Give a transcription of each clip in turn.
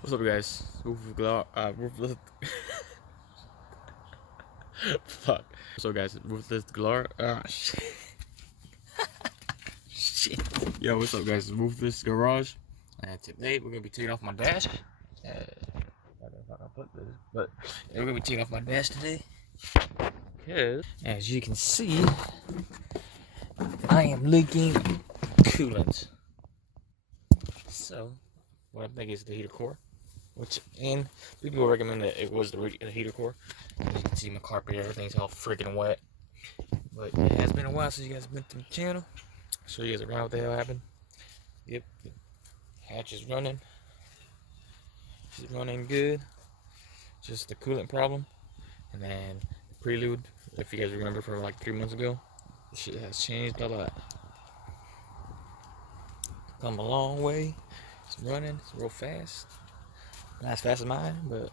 What's up, guys? Ruthless. Fuck. What's up, guys? Ruthless Galar. Shit. Shit. Yo, what's up, guys? Ruthless Garage. And today we're gonna be taking off my dash. I don't know if I put this, but we're gonna be taking off my dash today. Cause, as you can see, I am leaking coolant. So, what I think is the heater core. And people recommend that it was the heater core. As you can see, my carpet, everything's all freaking wet. But it has been a while since you guys have been to the channel. I'll show you guys around what the hell happened. Yep, the hatch is running. It's running good. Just the coolant problem. And then the prelude, if you guys remember from like 3 months ago, the shit has changed a lot. Come a long way. It's running, it's real fast. Not as fast as mine, but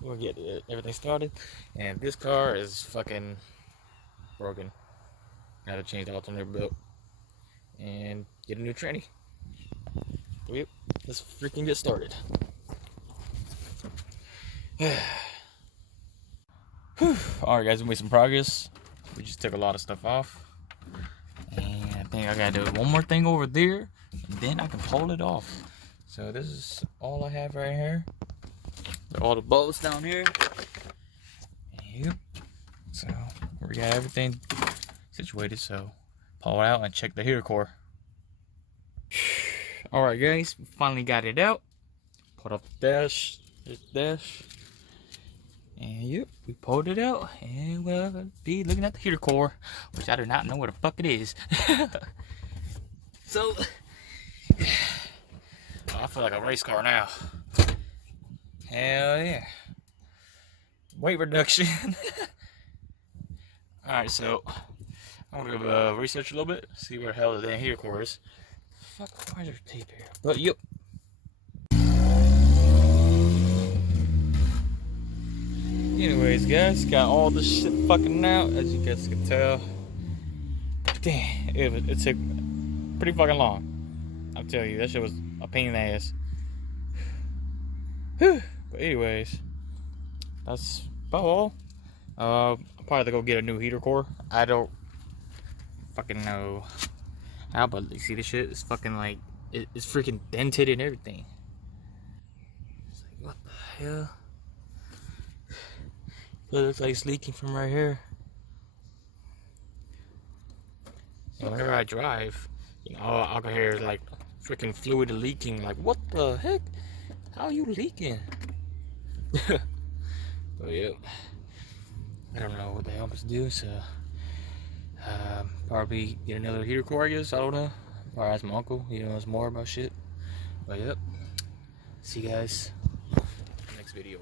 we'll get everything started. And this car is fucking broken. Gotta change the alternator belt and get a new tranny. Yep, let's freaking get started. Alright, guys, we made some progress. We just took a lot of stuff off. And I think I gotta do one more thing over there, and then I can pull it off. So this is all I have right here. All the bolts down here. Yep. So we got everything situated. So pull it out and check the heater core. Alright, guys, we finally got it out. Put up the dash. This dash. And yep, we pulled it out. And we'll be looking at the heater core, which I do not know where the fuck it is. So I feel like a race car now. Hell yeah. Weight reduction. Alright, so I'm gonna go research a little bit, see where the hell the heater core is. Fuck, why is there tape here? But yep. Anyways, guys, got all this shit fucking out, as you guys can tell. Damn, it took pretty fucking long. I'll tell you, that shit was a pain in the ass. Whew. But anyways, that's about all. I'll probably go get a new heater core. I don't fucking know how, but you see this shit? It's fucking like, it's freaking dented and everything. It's like, what the hell? It looks like it's leaking from right here. And whenever I drive, you know, I can hear like freaking fluid leaking. Like, what the heck? How are you leaking? But yeah, I don't know what the hell I'm supposed to do. So probably get another heater core, I guess. I don't know. Probably ask my uncle. He knows more about shit. But yep. See you guys in the next video.